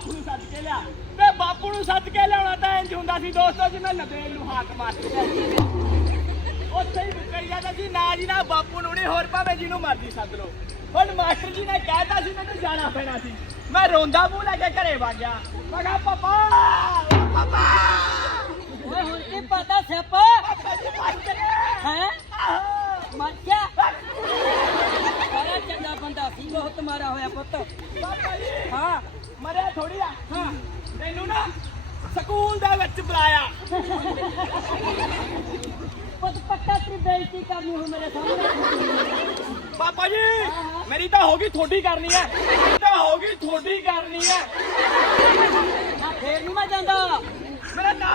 ਬਾਪੂ ਨੂੰ ਸੱਦ ਕੇ ਲਿਆ। ਤੇ ਬਾਪੂ ਨੂੰ ਸੱਦ ਕੇ ਲਿਆਉਣਾ ਤਾਂ ਇੰਜ ਹੁੰਦਾ ਸੀ ਦੋਸਤੋ ਜਿਵੇਂ ਨਦੇਲ ਨੂੰ ਹਾਕ ਮਾਰਦੀ ਉੱਥੇ ਹੀ ਮੁੱਕਰ ਜਾਂਦਾ ਜੀ ਨਾ ਜੀ ਨਾ ਬਾਪੂ ਨੂੰ ਨਹੀਂ ਹੋਰ ਭਾਵੇਂ ਜਿਹਨੂੰ ਮਰਜ਼ੀ ਸੱਦ ਲਓ। ਹੁਣ ਮਾਸਟਰ ਜੀ ਨੇ ਕਹਿਤਾ ਸੀ ਮੈਨੂੰ ਜਾਣਾ ਪੈਣਾ ਸੀ। ਮੈਂ ਰੋਂਦਾ ਮੂੰਹ ਲੈ ਕੇ ਘਰੇ ਵਗ ਗਿਆ। ਮੈਂ ਕਿਹਾ ਪਾਪਾ! ਓਏ ਹੁਣ ਕੀ ਪਤਾ ਸਿਆਪ? ਮਰ ਹੈ? ਮਰ ਗਿਆ? ਬੰਦਾ ਸੀ ਬਹੁਤ ਮਾਰਾ ਹੋਇਆ ਪੁੱਤ। ਹਾਂ ਮਰਿਆ ਥੋੜੀ ਆ। ਹਾਂ। ਤੈਨੂੰ ਨਾ ਸਕੂਲ ਦੇ ਵਿੱਚ ਬੁਲਾਇਆ। ਪੁੱਤ ਪੱਕਾ ਤੇਰੀ ਬੇਇੱਜ਼ਤੀ ਕਰਨੀ ਹੁਣ ਮੇਰੇ ਸਾਹਮਣੇ। ਪਾਪਾ ਜੀ ਮੇਰੀ ਤਾਂ ਹੋ ਗਈ ਥੋੜੀ ਕਰਨੀ ਹੈ। ਤਾਂ ਹੋ ਗਈ ਥੋੜੀ ਕਰਨੀ ਹੈ। ਨਾ ਫੇਰ ਨਹੀਂ ਮੈਂ ਜਾਂਦਾ।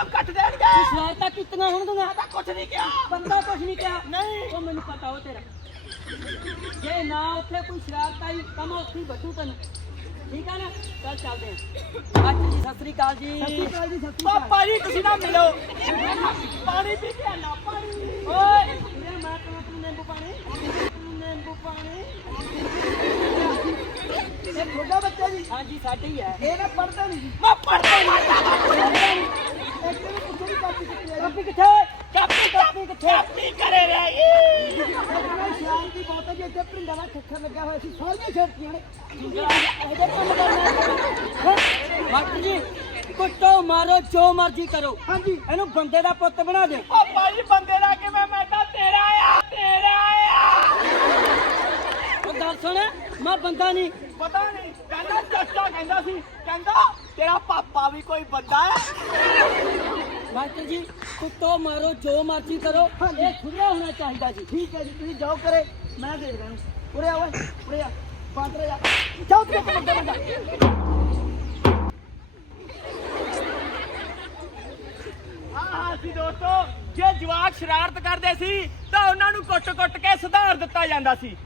ਮੇਰਾ ਨਾਮ ਕੱਟ ਦੇਣਗੇ ਸ਼ਰਾਰਤਾਂ ਕਿਤਨਾ ਹੁਣ ਦੂੰਗਾ ਤਾਂ ਕੁਝ ਨਹੀਂ ਕਿਹਾ। ਬੰਦਾ ਕੁਛ ਨਹੀਂ ਕਿਹਾ। ਨਹੀਂ। ਉਹ ਮੈਨੂੰ ਪਤਾ ਉਹ ਤੇਰਾ। ਜੇ ਨਾ ਉੱਥੇ ਕੋਈ ਸ਼ਰਾਰਤ ਆਈ ਤਾਂ ਮੈਂ ਉੱਥੇ ਹੀ ਬਚੂ ਤੈਨੂੰ। ਠੀਕ ਆ ਨਾ? ਚੱਲ ਚੱਲਦੇ ਆ। ਅੱਜ ਜੀ ਸਤਿ ਸ੍ਰੀ ਅਕਾਲ ਜੀ। ਸਤਿ ਸ੍ਰੀ ਅਕਾਲ ਜੀ ਸਤਿ ਪਾਪਾ ਜੀ ਤੁਸੀਂ ਨਾ ਮਿਲੋ। ਪਾਣੀ ਪੀ ਕੇ ਆਣਾ ਪਾਣੀ। ਓਏ। ਵੀਰੇ ਮੈਂ ਤੈਨੂੰ ਤੂੰ ਨਿੰਬੂ ਪਾਣੀ? ਤੂੰ ਨਿੰਬੂ ਪਾਣੀ। ਇਹ ਤੁਹਾਡਾ ਬੱਚਾ ਜੀ। ਹਾਂਜੀ ਸਾਡੇ ਹੀ। ਹੈ ਇਹ ਨਾ ਪੜਦਾ ਨਹੀਂ। ਮੈਂ ਪੜਦਾ ਕਾਪੀ ਬਹੁਤ ਹੈ ਜੇ ਇੱਥੇ ਭਿੰਡਾ ਦਾ ਖੱਖਰ ਲੱਗਾ ਹੋਇਆ ਸੀ ਸਾਰੀਆਂ ਛੇੜਤੀਆਂ ਨੇ। ਇਹਦੇ ਕੰਮ ਕਰਨਾ ਮਾਸਟਰ ਜੀ ਕੁੱਟੋ ਮਾਰੋ ਜੋ ਮਰਜ਼ੀ ਕਰੋ। ਹਾਂਜੀ। ਇਹਨੂੰ ਬੰਦੇ ਦਾ ਪੁੱਤ ਬਣਾ ਦੇ। ਪਾਪਾ ਜੀ ਬੰਦੇ ਦਾ ਕਿਵੇਂ? ਮੈਂ ਤਾਂ ਤੇਰਾ ਆ ਤੇਰਾ ਆ। ਉਹ ਗੱਲ ਸੁਣ ਮੈਂ ਬੰਦਾ ਨਹੀਂ। ਪਤਾ ਨਹੀਂ ਕਹਿੰਦਾ ਚਾਚਾ ਕਹਿੰਦਾ ਸੀ ਕਹਿੰਦਾ ਤੇਰਾ ਪਾਪਾ ਵੀ ਕੋਈ ਬੰਦਾ ਹੈ। ਮਾਸਟਰ ਜੀ ਕੁੱਟੋ ਮਾਰੋ ਜੋ ਮਰਜ਼ੀ ਕਰੋ। ਇਹ ਖੁੱਲਾ ਹੋਣਾ ਚਾਹੀਦਾ ਜੀ। ਠੀਕ ਹੈ ਜੀ ਤੁਸੀਂ ਜਾਓ ਕਰੇ ਮੈਂ ਦੇਖਦਾ ਹਾਂ। ਉਰੇ ਆ, ਓਏ, ਉਰੇ ਆ। ਬਾਂਦਰੇ ਆ। ਜਾਓ ਤੇ ਬੰਦਾ ਬੰਦਾ ਆਹ ਸੀ ਦੋਸਤੋ, ਜੇ ਜਵਾਕ ਸ਼ਰਾਰਤ ਕਰਦੇ ਸੀ, ਤਾਂ ਉਹਨਾਂ ਨੂੰ ਕੁੱਟ-ਕੁੱਟ ਕੇ ਸੁਧਾਰ ਦਿੱਤਾ ਜਾਂਦਾ ਸੀ।